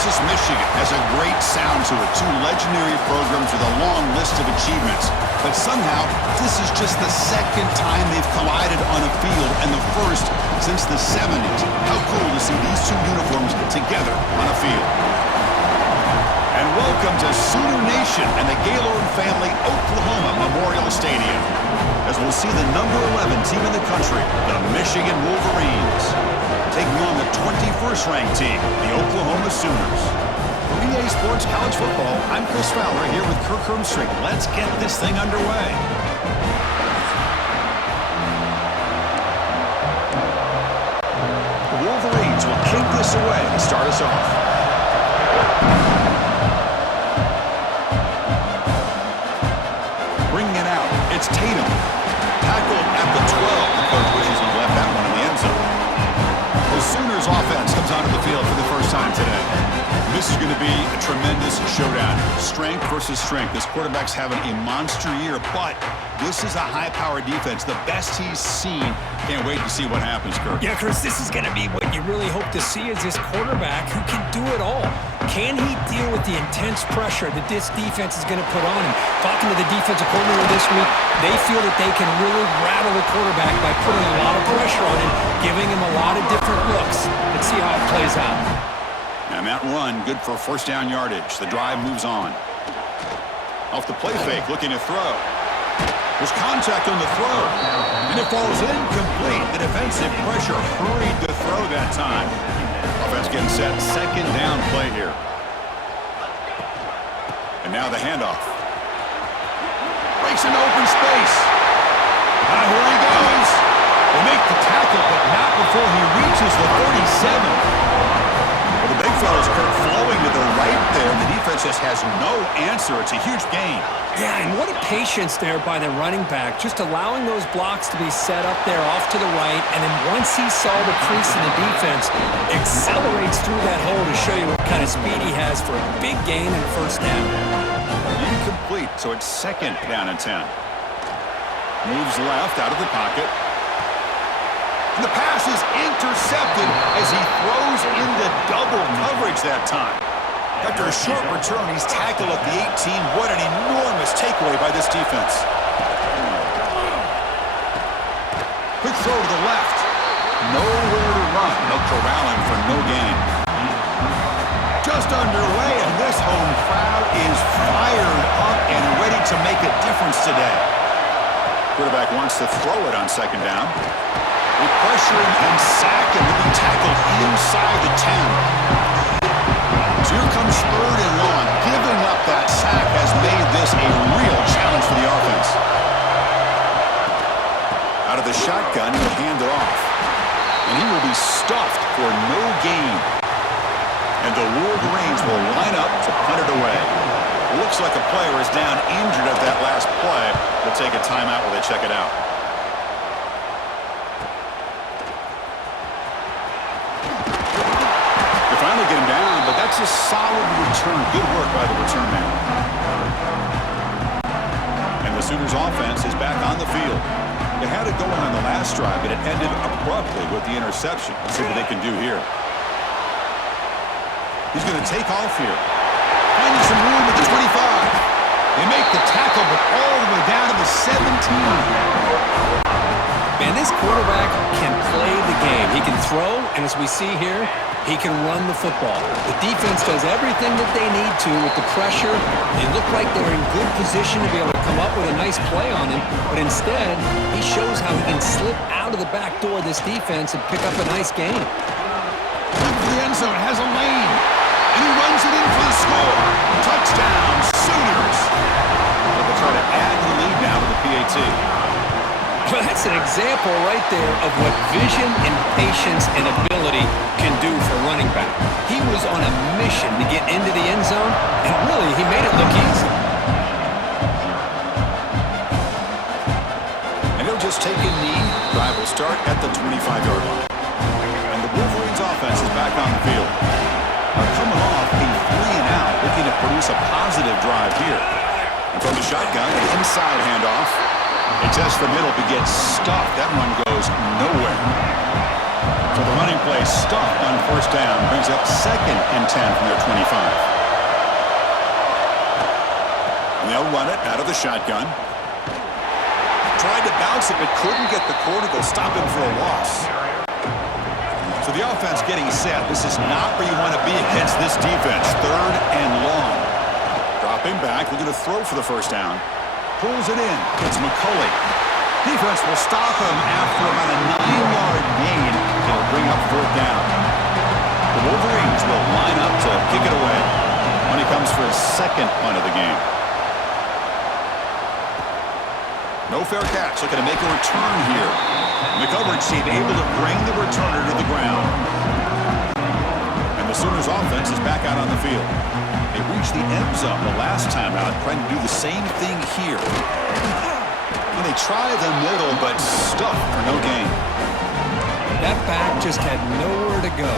versus Michigan has a great sound to it. Two legendary programs with a long list of achievements. But somehow, this is just the second time they've collided on a field, and the first since the 70s. How cool to see these two uniforms together on a field. And welcome to Sooner Nation and the Gaylord family Oklahoma Memorial Stadium, as we'll see the number 11 team in the country, the Michigan Wolverines, taking on the 21st ranked team, the Oklahoma Sooners. For EA Sports College Football, I'm Chris Fowler here with Kirk Hermstreet. Let's get this thing underway. The Wolverines will kick this away to start us off. Bringing it out, it's Tatum. Tackled at the 12. The coach wishes he left that one in the end zone. The Sooners offense comes onto the field for the first time today. This is going to be a tremendous showdown. Strength versus strength. This quarterback's having a monster year, but this is a high-powered defense, the best he's seen. Can't wait to see what happens, Kirk. Yeah, Chris, this is going to be what you really hope to see is this quarterback who can do it all. Can he deal with the intense pressure that this defense is going to put on him? Talking to the defensive coordinator this week, they feel that they can really rattle the quarterback by putting a lot of pressure on him, giving him a lot of different looks. Let's see how it plays out. And that run, good for first down yardage. The drive moves on. Off the play fake, looking to throw. There's contact on the throw. And it falls incomplete. The defensive pressure hurried to throw that time. Offense getting set. Second down play here. And now the handoff. Breaks into open space. Here he goes. They make the tackle, but not before he reaches the 37. Well, the big fella's Kirk flowing to the right there, and the defense just has no answer. It's a huge gain. Yeah, and what a patience there by the running back, just allowing those blocks to be set up there off to the right, and then once he saw the crease in the defense, accelerates through that hole to show you what kind of speed he has for a big gain and first down. Incomplete, so it's second down and 10. Moves left out of the pocket. And the pass is intercepted as he throws into double coverage that time. After a short return, he's tackled at the 18. What an enormous takeaway by this defense. Quick throw to the left. Nowhere to run. They'll corral him for no gain. Just underway, and this home crowd is fired up and ready to make a difference today. Quarterback wants to throw it on second down. They pressure him and sack him. He'll be tackled inside the 10. So here comes third and long. Giving up that sack has made this a real challenge for the offense. Out of the shotgun, he'll hand it off. And he will be stuffed for no gain. And the Wolverines will line up to punt it away. Looks like a player is down injured at that last play. They'll take a timeout while they check it out. Get him down, but that's a solid return. Good work by the return man. And the Sooners offense is back on the field. They had it going on the last drive, but it ended abruptly with the interception. Let's see what they can do here. He's going to take off here. Finding some room at the 25. They make the tackle, but all the way down to the 17. Man, this quarterback can play the game. He can throw, and as we see here, he can run the football. The defense does everything that they need to with the pressure. They look like they're in good position to be able to come up with a nice play on him, but instead, he shows how he can slip out of the back door of this defense and pick up a nice gain. The end zone has a lane, and he runs it in for the score. Touchdown, Sooners. They'll try to add the lead now to the PAT. Well, that's an example right there of what vision and patience and ability can do for a running back. He was on a mission to get into the end zone, and really, he made it look easy. And he'll just take a knee. Drive will start at the 25-yard line. And the Wolverines offense is back on the field. They're coming off a 3-and-out, looking to produce a positive drive here. And from the shotgun, an inside handoff. They test the middle, but gets stuffed. That one goes nowhere. So the running play stuffed on first down. Brings up 2nd and 10 from their 25. And they'll run it out of the shotgun. Tried to bounce it, but couldn't get the quarter. They'll stop him for a loss. So the offense getting set. This is not where you want to be against this defense. 3rd and long. Dropping back, looking to throw for the first down. Pulls it in. It's McCulley. Defense will stop him after about a 9-yard gain. It'll bring up 4th down. The Wolverines will line up to kick it away when he comes for his 2nd punt of the game. No fair catch. Looking to make a return here. McCoverage team able to bring the returner to the ground. And the Sooners offense is back out on the field. They reached the end zone the last time out, trying to do the same thing here. And they try the middle, but stuck for no gain. That back just had nowhere to go.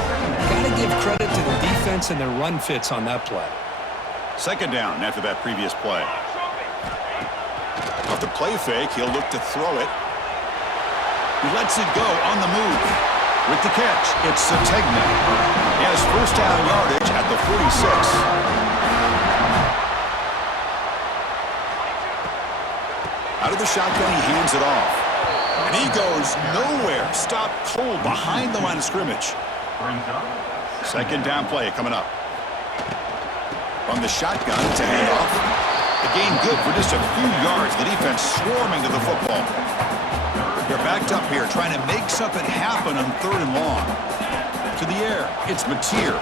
Got to give credit to the defense and their run fits on that play. 2nd down after that previous play. Off the play fake, he'll look to throw it. He lets it go on the move. With the catch, it's Sategna. He has first down yardage at the 46. Out of the shotgun, he hands it off. And he goes nowhere. Stopped cold behind the line of scrimmage. 2nd down play coming up. From the shotgun to hand off. The gain good for just a few yards. The defense swarming to the football. They're backed up here, trying to make something happen on 3rd and long. To the air, it's Mateer.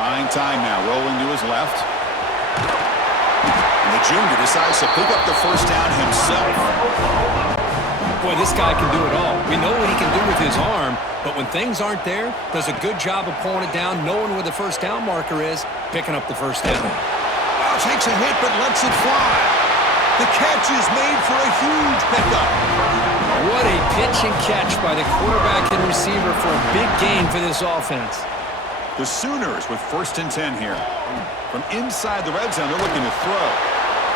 Buying time now, rolling to his left. And the junior decides to pick up the first down himself. Boy, this guy can do it all. We know what he can do with his arm, but when things aren't there, does a good job of pulling it down, knowing where the first down marker is, picking up the first down. Now takes a hit, but lets it fly. The catch is made for a huge pickup. What a pitch and catch by the quarterback and receiver for a big gain for this offense. The Sooners with 1st and 10 here. From inside the red zone, they're looking to throw.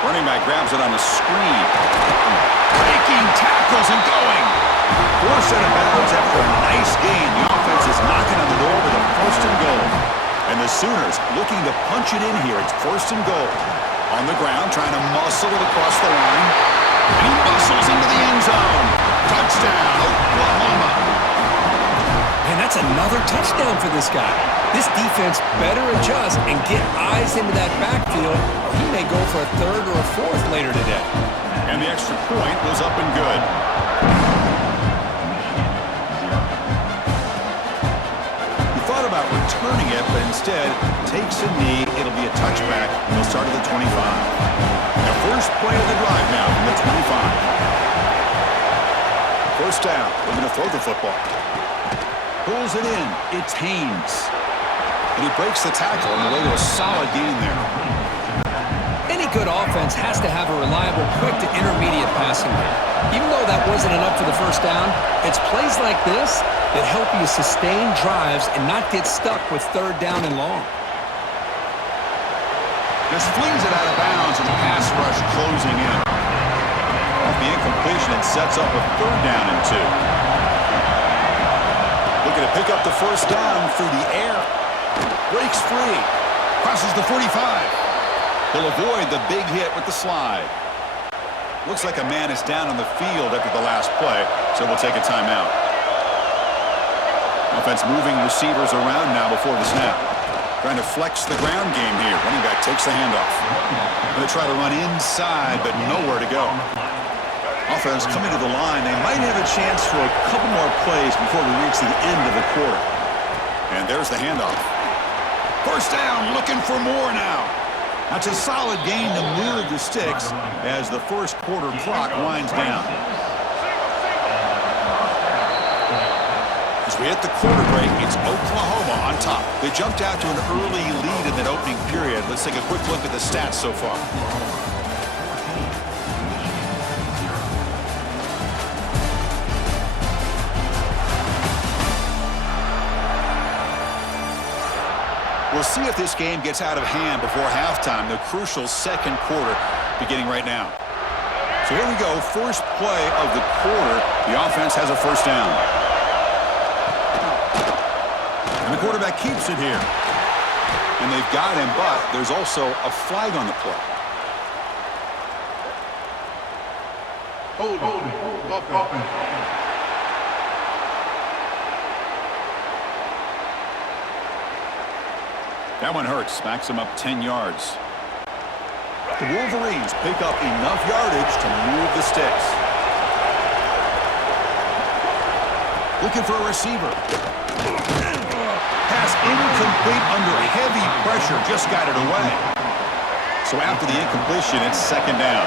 Running back grabs it on the screen. Breaking tackles and going. Forced out of bounds after a nice gain. The offense is knocking on the door with a 1st and goal. And the Sooners looking to punch it in here. It's 1st and goal. On the ground, trying to muscle it across the line. And he muscles into the end zone. Touchdown, Oklahoma. And that's another touchdown for this guy. This defense better adjust and get eyes into that backfield, or he may go for a 3rd or a 4th later today. And the extra point was up and good. He thought about returning it, but instead takes a knee. It'll be a touchback, and he'll start at the 25. The first play of the drive now from the 25. First down. We're going to throw the football. Pulls it in. It's Haynes. And he breaks the tackle on the way to a solid gain there. Any good offense has to have a reliable, quick to intermediate passing game. Even though that wasn't enough for the first down, it's plays like this that help you sustain drives and not get stuck with 3rd down and long. Just flings it out of bounds and the pass rush closing in. Off the incompletion, it sets up a 3rd down and 2. Looking to pick up the first down through the air. Breaks free. Crosses the 45. He'll avoid the big hit with the slide. Looks like a man is down on the field after the last play, so we'll take a timeout. Offense moving receivers around now before the snap. Trying to flex the ground game here. Running back takes the handoff. Going to try to run inside, but nowhere to go. Offense coming to the line. They might have a chance for a couple more plays before we reach the end of the quarter. And there's the handoff. First down, looking for more now. That's a solid gain to move the sticks as the first quarter clock winds down. As we hit the quarter break, it's Oklahoma on top. They jumped out to an early lead in that opening period. Let's take a quick look at the stats so far. We'll see if this game gets out of hand before halftime, the crucial second quarter beginning right now. So here we go, first play of the quarter. The offense has a first down. And the quarterback keeps it here. And they've got him, but there's also a flag on the play. Hold on. That one hurts. Smacks him up 10 yards. The Wolverines pick up enough yardage to move the sticks. Looking for a receiver. Pass incomplete under heavy pressure. Just got it away. So after the incompletion, it's second down.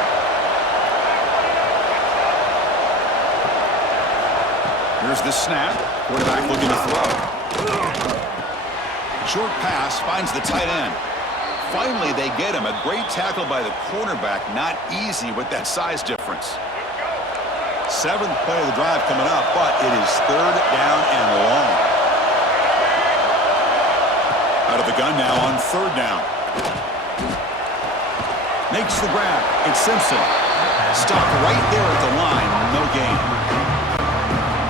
Here's the snap. Quarterback looking to throw. Short pass finds the tight end. Finally, they get him. A great tackle by the cornerback. Not easy with that size difference. Seventh play of the drive coming up, but it is third down and long. Out of the gun now on third down. Makes the grab. It's Simpson. Stopped right there at the line. No gain.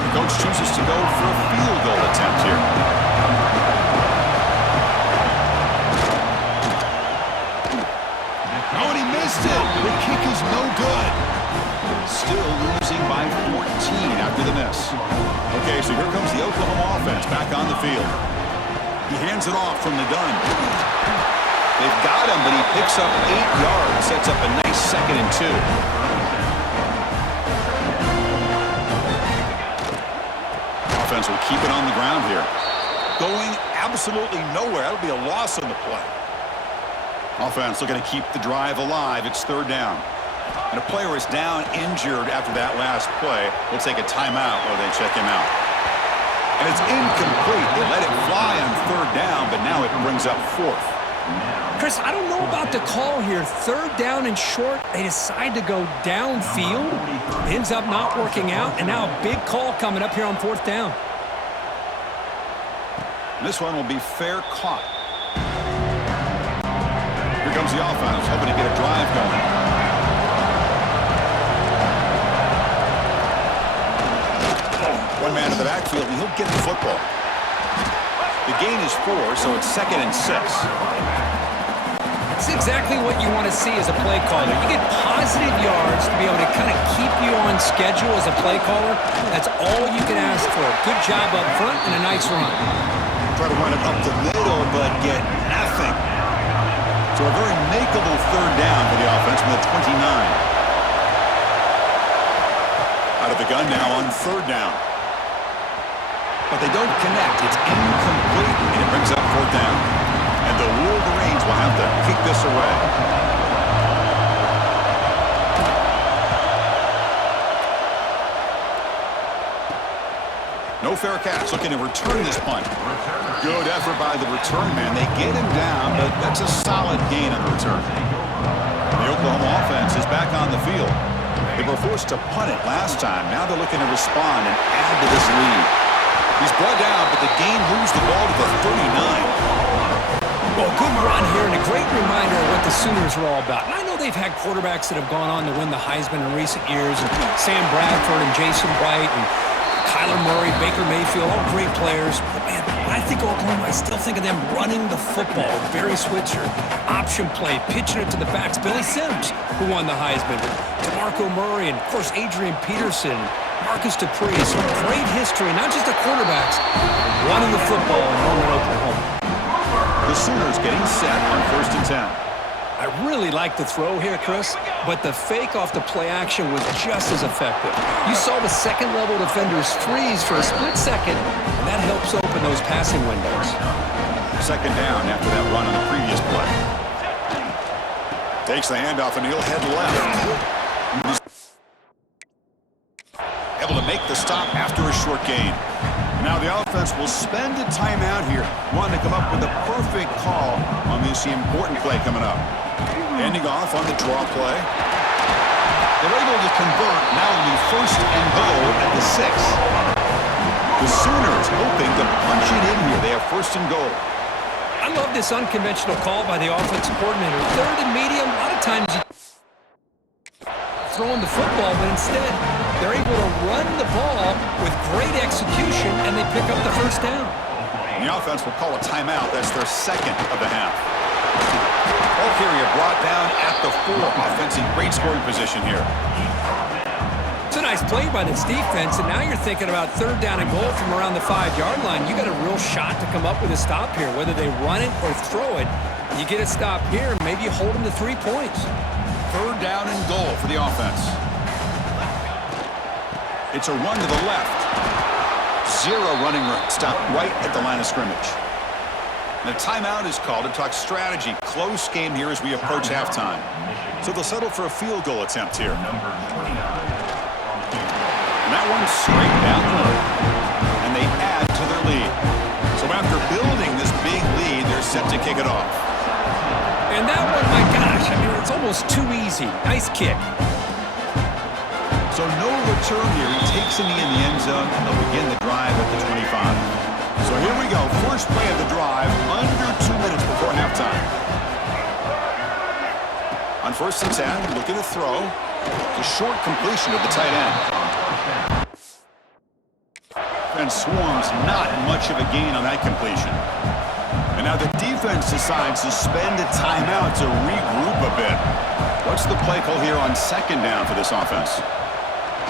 The coach chooses to go for a field goal attempt here. Oh, and he missed it. The kick is no good. Still losing by 14 after the miss. Okay, so here comes the Oklahoma offense back on the field. He hands it off from the gun. They've got him, but he picks up 8 yards, sets up a nice 2nd and 2. Offense will keep it on the ground here. Going absolutely nowhere. That'll be a loss on the play. Offense looking to keep the drive alive. It's third down. And a player is down injured after that last play. We'll take a timeout while they check him out. And it's incomplete. They let it fly on third down, but now it brings up fourth. Chris, I don't know about the call here. Third down and short, they decide to go downfield. Ends up not working out, and now a big call coming up here on fourth down. This one will be fair caught. Here comes the offense, hoping to get a drive going. One man in the backfield, and he'll get the football. The gain is 4, so it's 2nd and 6. It's exactly what you want to see as a play caller. You get positive yards to be able to kind of keep you on schedule as a play caller. That's all you can ask for. Good job up front and a nice run. Try to run it up the middle, but get nothing. So a very makeable third down for the offense from the 29. Out of the gun now on third down. But they don't connect. It's incomplete, and it brings up fourth down. And the Wolverines will have to kick this away. No fair catch. Looking to return this punt. Good effort by the return man. They get him down, but that's a solid gain on the return. The Oklahoma offense is back on the field. They were forced to punt it last time. Now they're looking to respond and add to this lead. He's brought down, but the gain moves the ball to the 39. Well, good run here and a great reminder of what the Sooners are all about. And I know they've had quarterbacks that have gone on to win the Heisman in recent years, and Sam Bradford and Jason White and Kyler Murray, Baker Mayfield, all great players. But man, when I think Oklahoma, I still think of them running the football. Barry Switzer, option play, pitching it to the backs. Billy Sims, who won the Heisman. DeMarco Murray, and of course Adrian Peterson, Marcus Dupree. Some great history, not just the quarterbacks, running the football in Norman, Oklahoma. The Sooners getting set on 1st and 10. I really like the throw here, Chris, but the fake off the play action was just as effective. You saw the second-level defenders freeze for a split second, and that helps open those passing windows. Second down after that run on the previous play. Takes the handoff, and he'll head left. Able to make the stop after a short gain. Now the offense will spend a timeout here, wanting to come up with a perfect call on this important play coming up. Ending off on the draw play. They're able to convert, now it'll be 1st and goal at the 6. The Sooners hoping to punch it in here. They have 1st and goal. I love this unconventional call by the offensive coordinator. Third and medium, a lot of times you throwing the football, but instead they're able to run the ball with great execution, and they pick up the 1st down. And the offense will call a timeout. That's their second of the half. Ball carrier brought down at the 4. Offense in great scoring position here. It's a nice play by this defense, and now you're thinking about third down and goal from around the 5-yard line. You got a real shot to come up with a stop here. Whether they run it or throw it, you get a stop here, and maybe you hold them to 3 points. Third down and goal for the offense. It's a run to the left. 0 running stop right at the line of scrimmage. And a timeout is called to talk strategy. Close game here as we approach halftime. So they'll settle for a field goal attempt here. And that one's straight down the middle. And they add to their lead. So after building this big lead, they're set to kick it off. And that one, my gosh, I mean, it's almost too easy. Nice kick. So no return here. He takes it in the end zone, and they'll begin the drive at the 25. So here we go. First play of the drive, under 2 minutes before halftime. On first and 10, look at the throw. The short completion of the tight end. And Swarms, not much of a gain on that completion. And now the defense decides to spend a timeout to regroup a bit. What's the play call here on second down for this offense?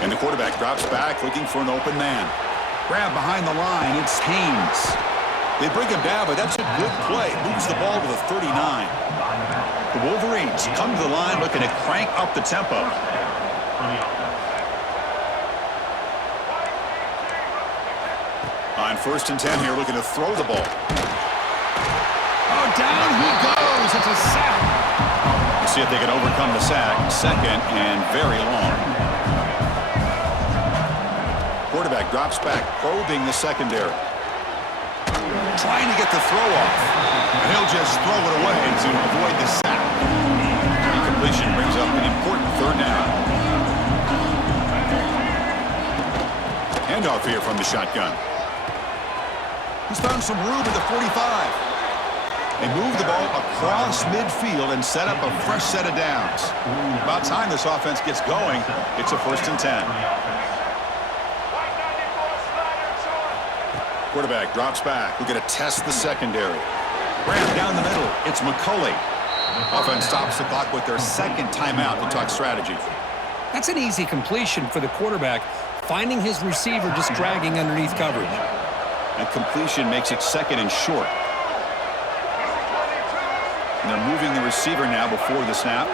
And the quarterback drops back, looking for an open man. Grab behind the line, it's Haynes. They bring him down, but that's a good play. Moves the ball to the 39. The Wolverines come to the line looking to crank up the tempo. On first and 10 here, looking to throw the ball. Oh, down he goes. It's a sack. Let's see if they can overcome the sack. Second and very long. Quarterback drops back, probing the secondary. Trying to get the throw off. And he'll just throw it away to avoid the sack. Incompletion brings up an important third down. Handoff here from the shotgun. He's found some room at the 45. They move the ball across midfield and set up a fresh set of downs. About time this offense gets going. It's a first and 10. Quarterback drops back. We're going to test the secondary. Ramp down the middle. It's McCulley. Offense stops the clock with their second timeout to talk strategy. That's an easy completion for the quarterback, finding his receiver just dragging underneath coverage. And completion makes it second and short. And they're moving the receiver now before the snap.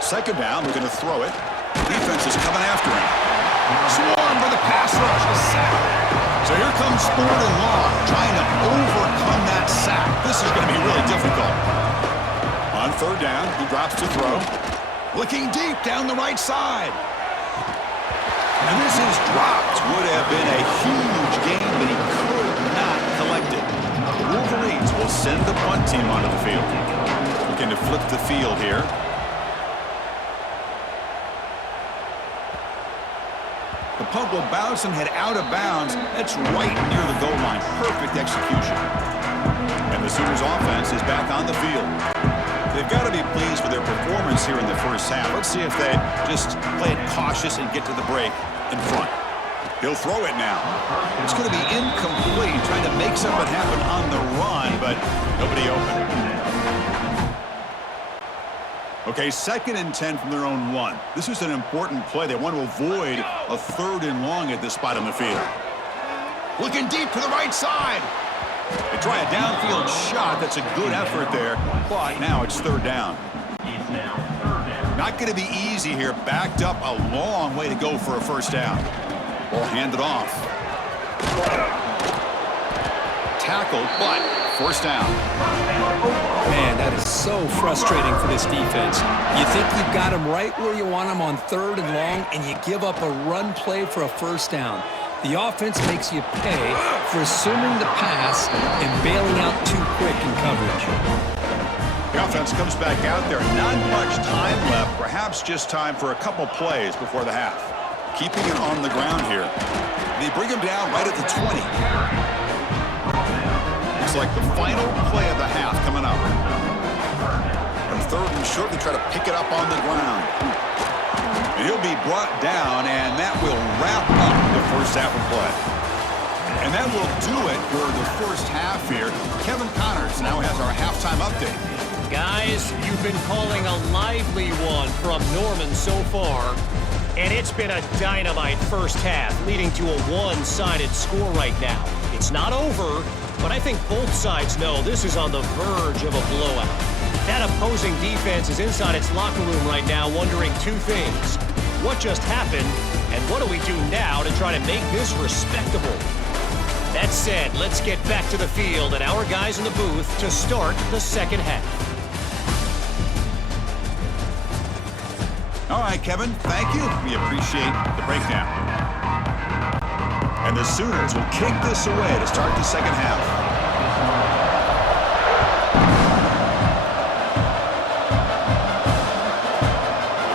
Second down, they're going to throw it. Defense is coming after him. Swarm for the pass rush, a sack. So here comes Ford and Long trying to overcome that sack. This is going to be really difficult. On third down, he drops to throw. Looking deep down the right side. And this is dropped. Would have been a huge gain, but he could not collect it. The Wolverines will send the punt team onto the field. Looking to flip the field here. The punt will bounce and head out of bounds. That's right near the goal line. Perfect execution. And the Sooners offense is back on the field. They've got to be pleased with their performance here in the first half. Let's see if they just play it cautious and get to the break in front. He'll throw it now. It's going to be incomplete, trying to make something happen on the run, but nobody open. Okay, second and 10 from their own 1. This is an important play. They want to avoid a third and long at this spot on the field. Looking deep to the right side. They try a downfield shot. That's a good effort there, but now it's third down. Not going to be easy here. Backed up a long way to go for a first down. Ball handed off. Tackled, but first down. Man, that is so frustrating for this defense. You think you've got them right where you want them on third and long, and you give up a run play for a first down. The offense makes you pay for assuming the pass and bailing out too quick in coverage. The offense comes back out there. Not much time left. Perhaps just time for a couple plays before the half. Keeping it on the ground here. They bring him down right at the 20. Looks like the final play of the half coming up. And third and short, they try to pick it up on the ground. And he'll be brought down, and that will wrap up the first half of play. And that will do it for the first half here. Kevin Connors now has our halftime update. Guys, you've been calling a lively one from Norman so far. And it's been a dynamite first half, leading to a one-sided score right now. It's not over, but I think both sides know this is on the verge of a blowout. That opposing defense is inside its locker room right now wondering two things. What just happened, and what do we do now to try to make this respectable? That said, let's get back to the field and our guys in the booth to start the second half. All right, Kevin, thank you. We appreciate the breakdown. And the Sooners will kick this away to start the second half.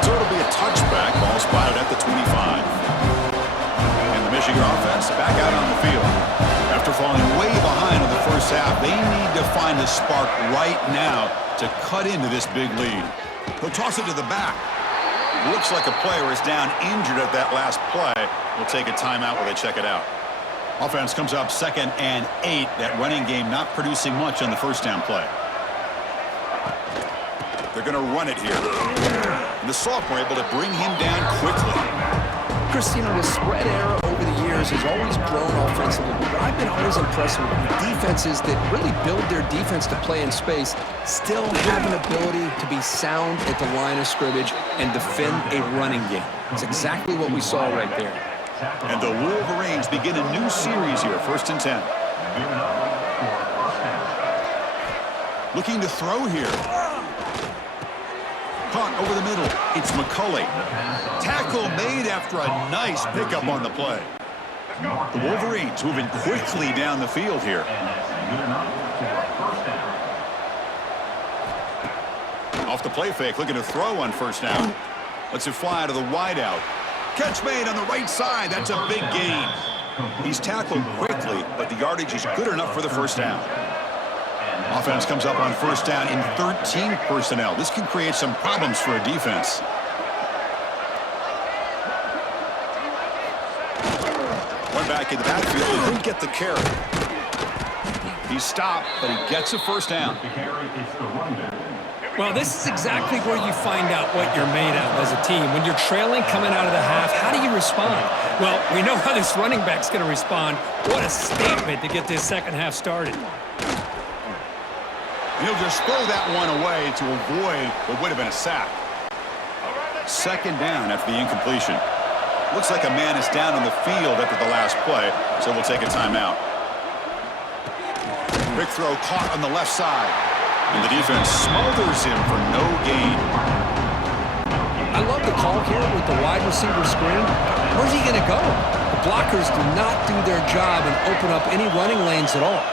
So it'll be a touchback, ball spotted at the 25. And the Michigan offense back out on the field. After falling way behind in the first half, they need to find a spark right now to cut into this big lead. They'll toss it to the back. Looks like a player is down injured at that last play. We'll take a timeout while they check it out. Offense comes up 2nd and 8. That running game not producing much on the first down play. They're going to run it here. And the sophomore able to bring him down quickly. Chris, you know, the spread era over the years has always grown offensively, but I've been always impressed with defenses that really build their defense to play in space, still have an ability to be sound at the line of scrimmage and defend a running game. It's exactly what we saw right there. And the Wolverines begin a new series here, 1st and 10. Looking to throw here. Caught over the middle. It's McCulley. Tackle made after a nice pickup on the play. The Wolverines moving quickly down the field here. Off the play fake, looking to throw on first down. Lets it fly to the wideout. Catch made on the right side. That's a big gain. He's tackled quickly, but the yardage is good enough for the first down. Offense comes up on first down in 13 personnel. This can create some problems for a defense. One back in the backfield. He didn't get the carry. He's stopped, but he gets a first down. Well, this is exactly where you find out what you're made of as a team. When you're trailing coming out of the half, how do you respond? Well, we know how this running back's going to respond. What a statement to get this second half started. He'll just throw that one away to avoid what would have been a sack. 2nd down after the incompletion. Looks like a man is down on the field after the last play, so we'll take a timeout. Quick throw caught on the left side. And the defense smothers him for no gain. I love the call here with the wide receiver screen. Where's he going to go? The blockers do not do their job and open up any running lanes at all.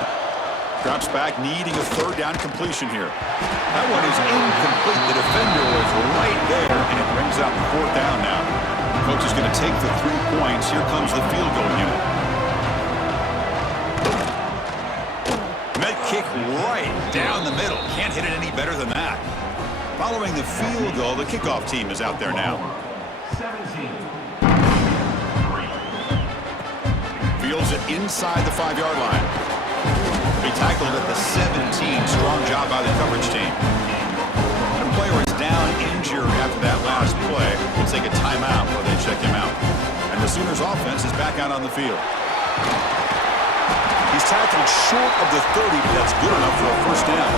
Drops back, needing a 3rd down completion here. That one is incomplete. The defender was right there, and it brings up 4th down now. The coach is going to take the 3 points. Here comes the field goal unit. Met kick right down the middle. Can't hit it any better than that. Following the field goal, the kickoff team is out there now. Fields it inside the 5-yard line. He tackled at the 17. Strong job by the coverage team. The player is down injured after that last play. We'll take a timeout while they check him out. And the Sooners offense is back out on the field. He's tackled short of the 30, but that's good enough for a first down.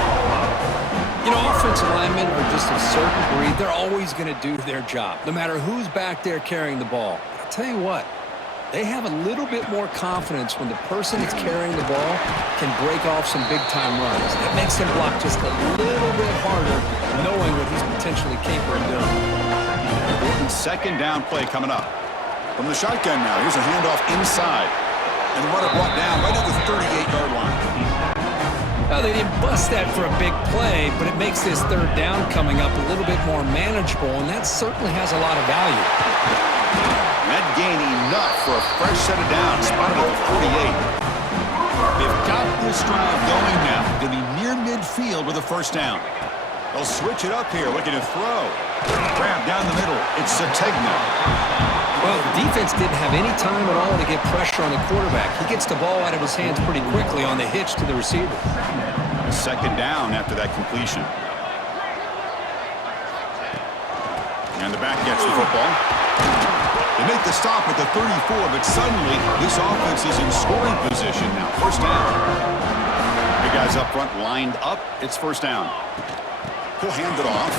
You know, offensive linemen are just a certain breed. They're always going to do their job, no matter who's back there carrying the ball. But I'll tell you what, they have a little bit more confidence when the person that's carrying the ball can break off some big-time runs. That makes him block just a little bit harder, knowing what he's potentially capable of doing. Important 2nd down play coming up. From the shotgun now, here's a handoff inside. And the runner brought down right at the 38-yard line. Well, they didn't bust that for a big play, but it makes this 3rd down coming up a little bit more manageable, and that certainly has a lot of value. That gain enough for a fresh set of downs, spotted at the 48. They've got this drive going now. They'll be near midfield with a first down. They'll switch it up here, looking to throw. Grab down the middle. It's Sategna. Well, the defense didn't have any time at all to get pressure on the quarterback. He gets the ball out of his hands pretty quickly on the hitch to the receiver. A second down after that completion. And the back gets the football. They make the stop at the 34, but suddenly this offense is in scoring position now. First down. The guys up front lined up. It's first down. He'll hand it off.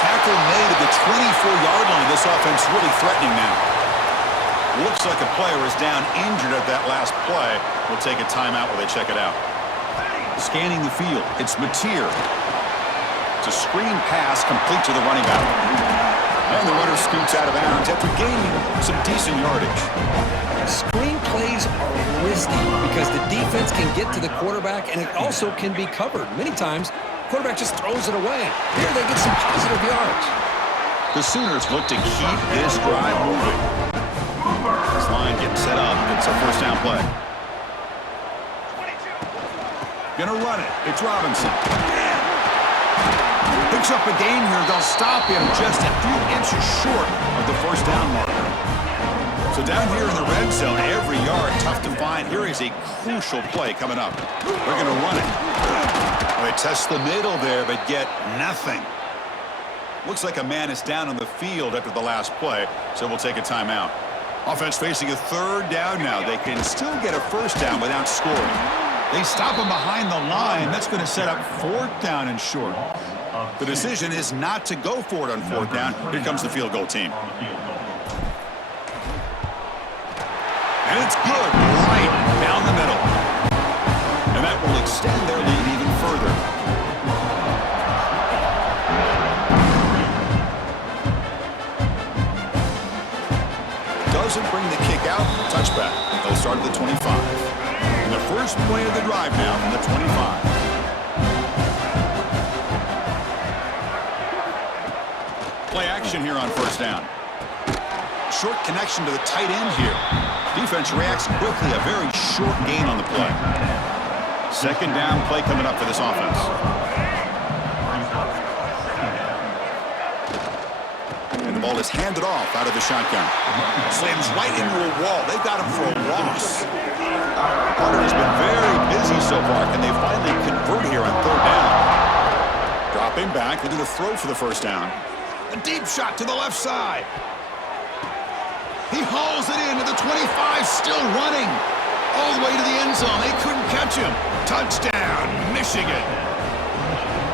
Tackle made at the 24-yard line. This offense really threatening now. Looks like a player is down injured at that last play. We'll take a timeout while they check it out. Scanning the field. It's Mateer. It's a screen pass complete to the running back. And the runner scoots out of bounds after gaining some decent yardage. Screen plays are risky because the defense can get to the quarterback and it also can be covered. Many times, the quarterback just throws it away. Here they get some positive yards. The Sooners look to keep this drive moving. This line getting set up. It's a first down play. Gonna run it. It's Robinson. Picks up a gain here. They'll stop him just a few inches short of the first down marker. So down here in the red zone, every yard tough to find. Here is a crucial play coming up. They're going to run it. Well, they test the middle there, but get nothing. Looks like a man is down on the field after the last play, so we'll take a timeout. Offense facing a third down now. They can still get a first down without scoring. They stop him behind the line. That's going to set up fourth down and short. The decision is not to go for it on fourth down. Here comes the field goal team. And it's good, right down the middle. And that will extend their lead even further. Doesn't bring the kick out. Touchback. They'll start at the 25. And the first play of the drive now from the 25. Play action here on first down. Short connection to the tight end here. Defense reacts quickly. A very short gain on the play. Second down play coming up for this offense. And the ball is handed off out of the shotgun. Slams right into a wall. They got him for a loss. Pollard has been very busy so far. Can they finally convert here on third down? Dropping back. They're going to throw for the first down. A deep shot to the left side. He hauls it in to the 25, still running. All the way to the end zone. They couldn't catch him. Touchdown, Michigan.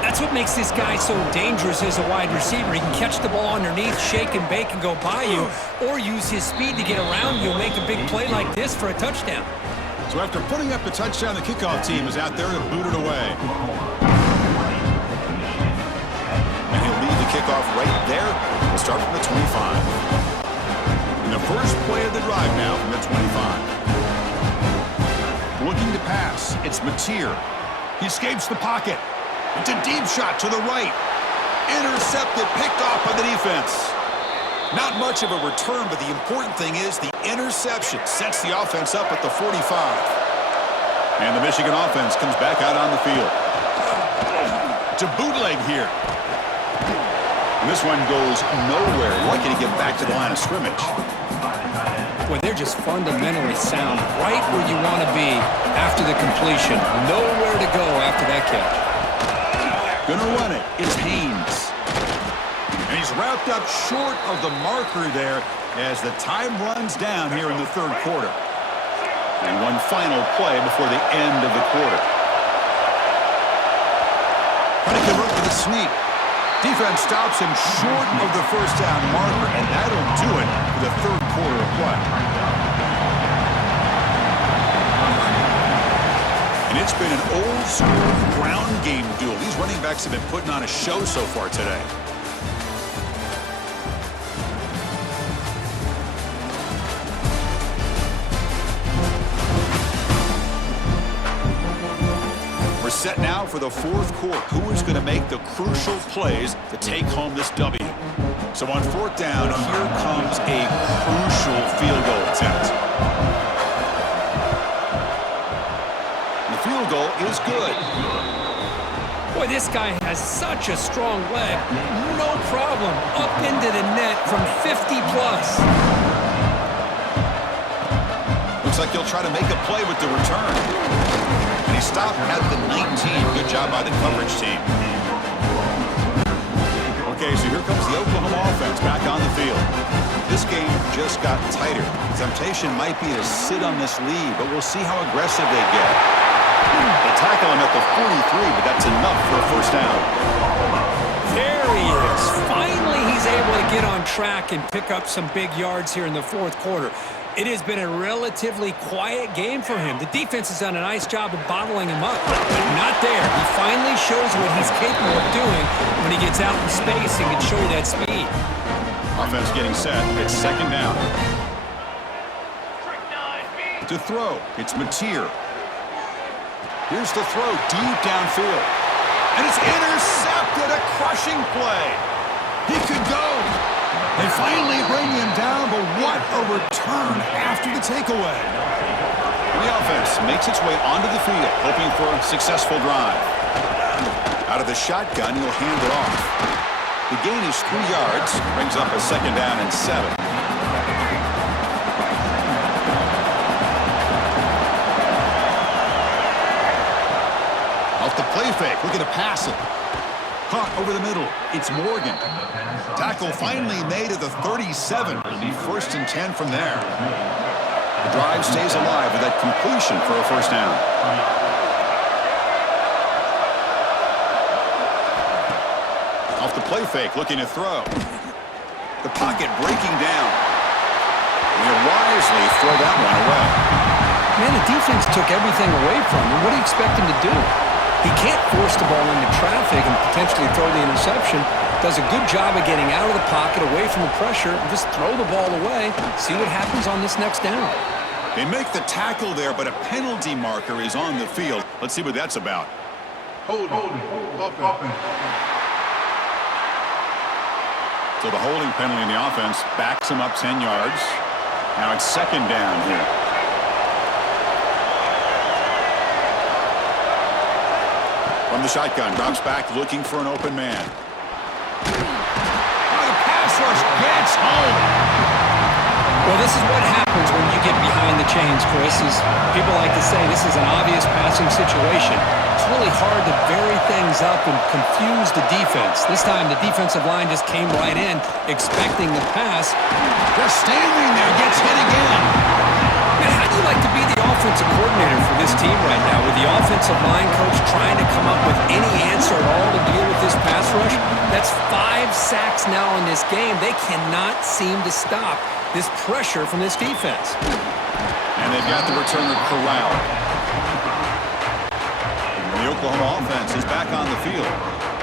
That's what makes this guy so dangerous as a wide receiver. He can catch the ball underneath, shake and bake and go by you, or use his speed to get around you and make a big play like this for a touchdown. So after putting up the touchdown, the kickoff team is out there to boot it away. And he'll leave the kickoff right there. We'll start from the 25. And the first play of the drive now from the 25. Looking to pass. It's Mateer. He escapes the pocket. It's a deep shot to the right. Intercepted, picked off by the defense. Not much of a return, but the important thing is the interception sets the offense up at the 45. And the Michigan offense comes back out on the field. To bootleg here. And this one goes nowhere. Lucky to get back to the line of scrimmage. Well, they're just fundamentally sound, right where you want to be after the completion. Nowhere to go after that catch. Gonna run it. It's Haynes. And he's wrapped up short of the marker there as the time runs down here in the third quarter. And one final play before the end of the quarter. Trying to convert to the sneak. Defense stops him short of the first down marker, and that'll do it for the third quarter of play. And it's been an old-school ground game duel. These running backs have been putting on a show so far today. We're set now for the fourth quarter. Who is going to make the crucial plays to take home this W? So on fourth down, here comes a crucial field goal attempt. And the field goal is good. Boy, This guy has such a strong leg. No problem. Up into the net from 50 plus. Looks like he'll try to make a play with the return. And he stopped at the 19. Good job by the coverage team. Okay, so here comes the Oklahoma offense back on the field. This game just got tighter. The temptation might be to sit on this lead, but we'll see how aggressive they get. They tackle him at the 43, but that's enough for a first down. There he is. Finally, he's able to get on track and pick up some big yards here in the fourth quarter. It has been a relatively quiet game for him. The defense has done a nice job of bottling him up, but not there. He finally shows what he's capable of doing when he gets out in space and can show you that speed. Offense getting set. It's second down. To throw, it's Mateer. Here's the throw deep downfield. And it's intercepted, a crushing play. He could go. They finally bring him down, but what a return after the takeaway. The offense makes its way onto the field, hoping for a successful drive. Out of the shotgun, he'll hand it off. The gain is 3 yards, brings up a second down and 7. Off the play fake, looking to pass it. Caught over the middle, it's Morgan. Tackle finally made at the 37. It'll be 1st and 10 from there. The drive stays alive with that completion for a first down. Off the play fake, looking to throw. The pocket breaking down. They wisely throw that one away. Man, the defense took everything away from him. What do you expect him to do? He can't force the ball into traffic and potentially throw the interception. Does a good job of getting out of the pocket, away from the pressure, and just throw the ball away. See what happens on this next down. They make the tackle there, but a penalty marker is on the field. Let's see what that's about. Holding. So the holding penalty in the offense backs him up 10 yards. Now it's second down here. From the shotgun, drops back looking for an open man. The pass rush gets home. Well, this is what happens when you get behind the chains, Chris. Is people like to say this is an obvious passing situation. It's really hard to vary things up and confuse the defense. This time, the defensive line just came right in, expecting the pass. Just standing there, gets hit again. And how do you like to be the offensive coordinator for this team right now, with the offensive line coach trying to come up with any answer at all to deal with this pass rush? That's 5 sacks now in this game. They cannot seem to stop this pressure from this defense. And they've got the returner corralled. The Oklahoma offense is back on the field.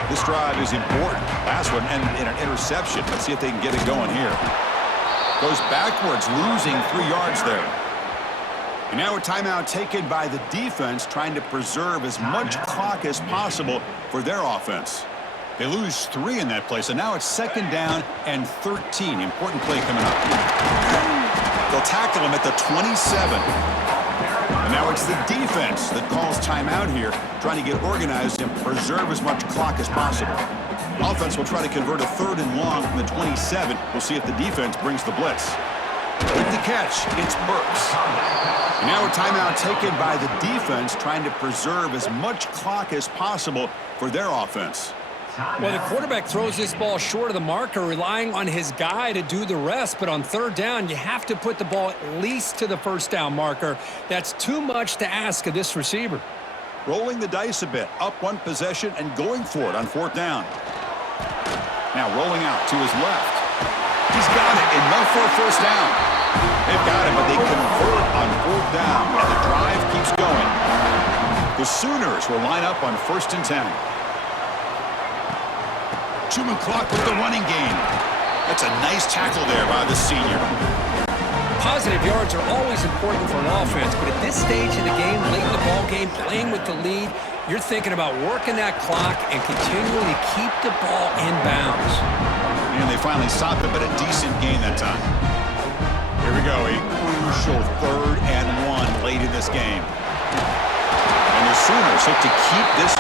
This drive is important. Last one ended in an interception. Let's see if they can get it going here. Goes backwards, losing 3 yards there. And now a timeout taken by the defense, trying to preserve as much clock as possible for their offense. They lose 3 in that play, so now it's second down and 13. Important play coming up. They'll tackle him at the 27. And now it's the defense that calls timeout here, trying to get organized and preserve as much clock as possible. Offense will try to convert a 3rd and long from the 27. We'll see if the defense brings the blitz. With the catch, it's Burks. And now a timeout taken by the defense, trying to preserve as much clock as possible for their offense. Well, the quarterback throws this ball short of the marker, relying on his guy to do the rest. But on 3rd down, you have to put the ball at least to the first down marker. That's too much to ask of this receiver. Rolling the dice a bit, up 1 possession and going for it on 4th down. Now rolling out to his left. He's got it, enough for a first down. They've got it, but they convert on 4th down, and the drive keeps going. The Sooners will line up on 1st and 10. Truman Clark with the running game. That's a nice tackle there by the senior. Positive yards are always important for an offense, but at this stage of the game, late in the ball game, playing with the lead, you're thinking about working that clock and continuing to keep the ball in bounds. And they finally stopped it, but a decent gain that time. Here we go, a crucial 3rd and 1 late in this game. And the Sooners hope to keep this.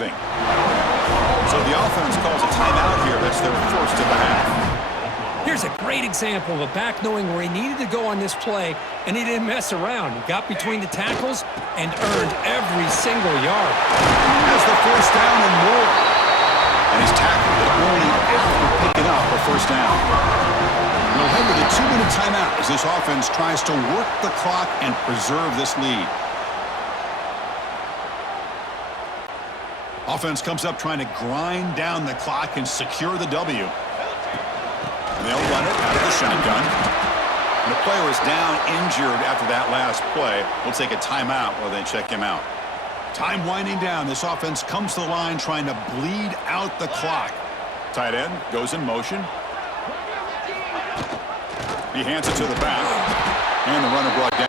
0. So the offense calls a timeout here. That's their first of the half. Here's a great example of a back knowing where he needed to go on this play, and he didn't mess around. He got between the tackles and earned every single yard. Has the first down and more. And he's tackled it only after picking up a first down. We'll head to the 2-minute timeout as this offense tries to work the clock and preserve this lead. Offense comes up trying to grind down the clock and secure the W. And they'll run it out of the shotgun. And the player is down injured after that last play. We'll take a timeout while they check him out. Time winding down. This offense comes to the line trying to bleed out the clock. Tight end goes in motion. He hands it to the back. And the runner brought down.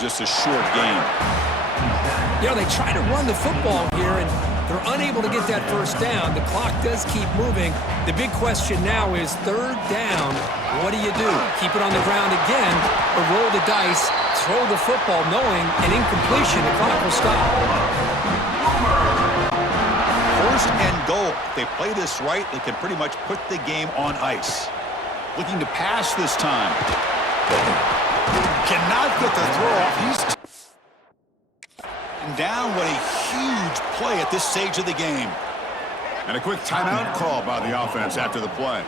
Just a short gain. You know, they try to run the football here, and they're unable to get that first down. The clock does keep moving. The big question now is 3rd down. What do you do? Keep it on the ground again, or roll the dice, throw the football knowing an incompletion, the clock will stop. 1st and goal. If they play this right, they can pretty much put the game on ice. Looking to pass this time. Cannot get the throw off. He's down. What a huge play at this stage of the game. And a quick timeout call by the offense after the play.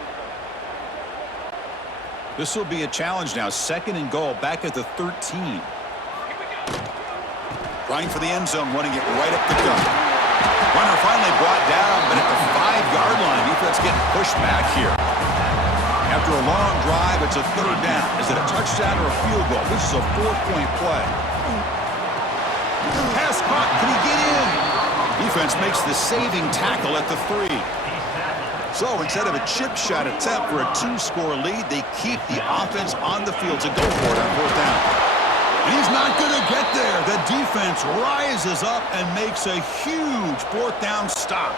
This will be a challenge now. 2nd and goal, back at the 13. Trying for the end zone, running it right up the gut. Runner finally brought down, but at the 5-yard line, defense getting pushed back here. After a long drive, it's a 3rd down. Is it a touchdown or a field goal? This is a 4-point play. Pass caught. Can he get in? Defense makes the saving tackle at the 3. So instead of a chip shot attempt for a 2-score lead, they keep the offense on the field to go for it on 4th down. And he's not going to get there. The defense rises up and makes a huge 4th down stop.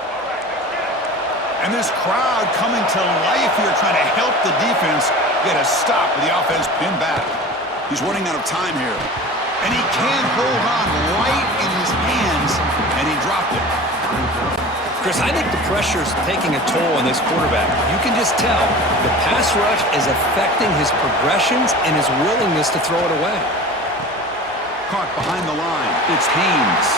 And this crowd coming to life here trying to help the defense get a stop with the offense pinned back. He's running out of time here. And he can't hold on right in his hands, and he dropped it. Chris, I think the pressure's taking a toll on this quarterback. You can just tell the pass rush is affecting his progressions and his willingness to throw it away. Caught behind the line. It's Haynes.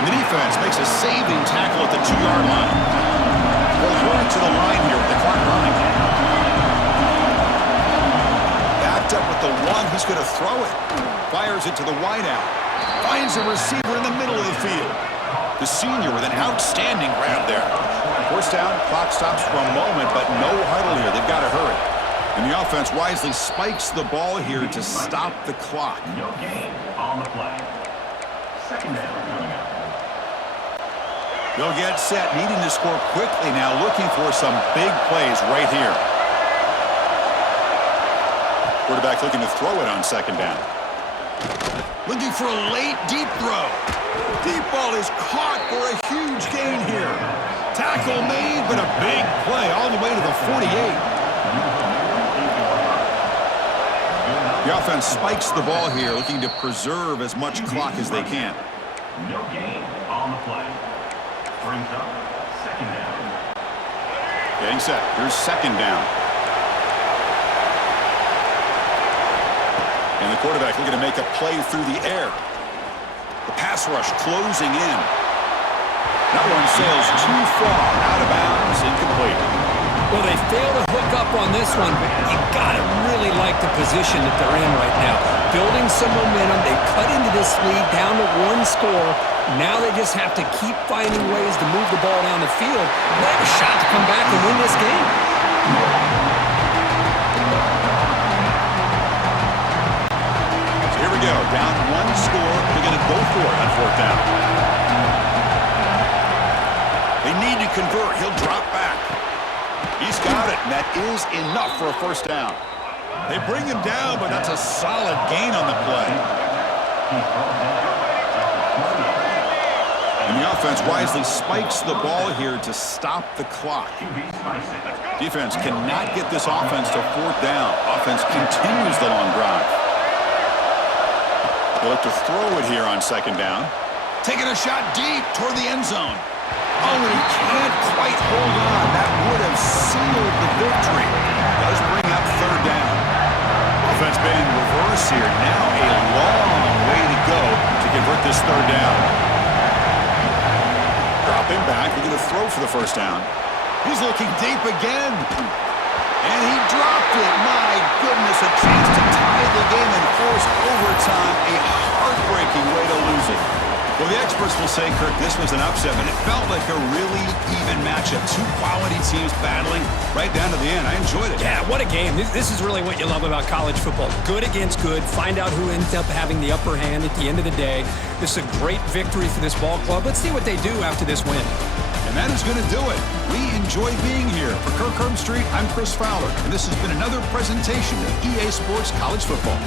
And the defense makes a saving tackle at the 2-yard line. They'll run to the line here with the clock running. Backed up with the 1, he's going to throw it. Fires it to the wideout. Finds a receiver in the middle of the field. The senior with an outstanding grab there. 1st down, clock stops for a moment, but no huddle here. They've got to hurry. And the offense wisely spikes the ball here to stop the clock. No gain on the play. 2nd down coming up. They'll get set, needing to score quickly now, looking for some big plays right here. Quarterback looking to throw it on 2nd down. Looking for a late deep throw. Deep ball is caught for a huge gain here. Tackle made, but a big play all the way to the 48. The offense spikes the ball here, looking to preserve as much clock as they can. No gain on the play. Brings up 2nd down. Getting set. Here's 2nd down. And the quarterback looking to make a play through the air. The pass rush closing in. That one sails too far. Out of bounds. Incomplete. Well, they fail to hook up on this one, but you got to really like the position that they're in right now. Building some momentum. They cut into this lead down to 1 score. Now they just have to keep finding ways to move the ball down the field. They have a shot to come back and win this game. So here we go. Down 1 score. They're going to go for it on 4th down. They need to convert. He'll drop back. He's got it, and that is enough for a 1st down. They bring him down, but that's a solid gain on the play. And the offense wisely spikes the ball here to stop the clock. Defense cannot get this offense to 4th down. Offense continues the long drive. They look to throw it here on 2nd down. Taking a shot deep toward the end zone. Oh, and he can't quite hold on. That would have sealed the victory. Does bring up third down. Offense been in reverse here. Now a long way to go to convert this third down. Dropping back. Looking to throw for the first down. He's looking deep again. And he dropped it. My goodness, a chance to tie the game and force overtime. A heartbreaking way to lose it. Well, the experts will say, Kirk, this was an upset, but it felt like a really even matchup. Two quality teams battling right down to the end. I enjoyed it. Yeah, what a game. This is really what you love about college football. Good against good. Find out who ends up having the upper hand at the end of the day. This is a great victory for this ball club. Let's see what they do after this win. And that is going to do it. We enjoy being here. For Kirk Herbstreit, I'm Chris Fowler, and this has been another presentation of EA Sports College Football.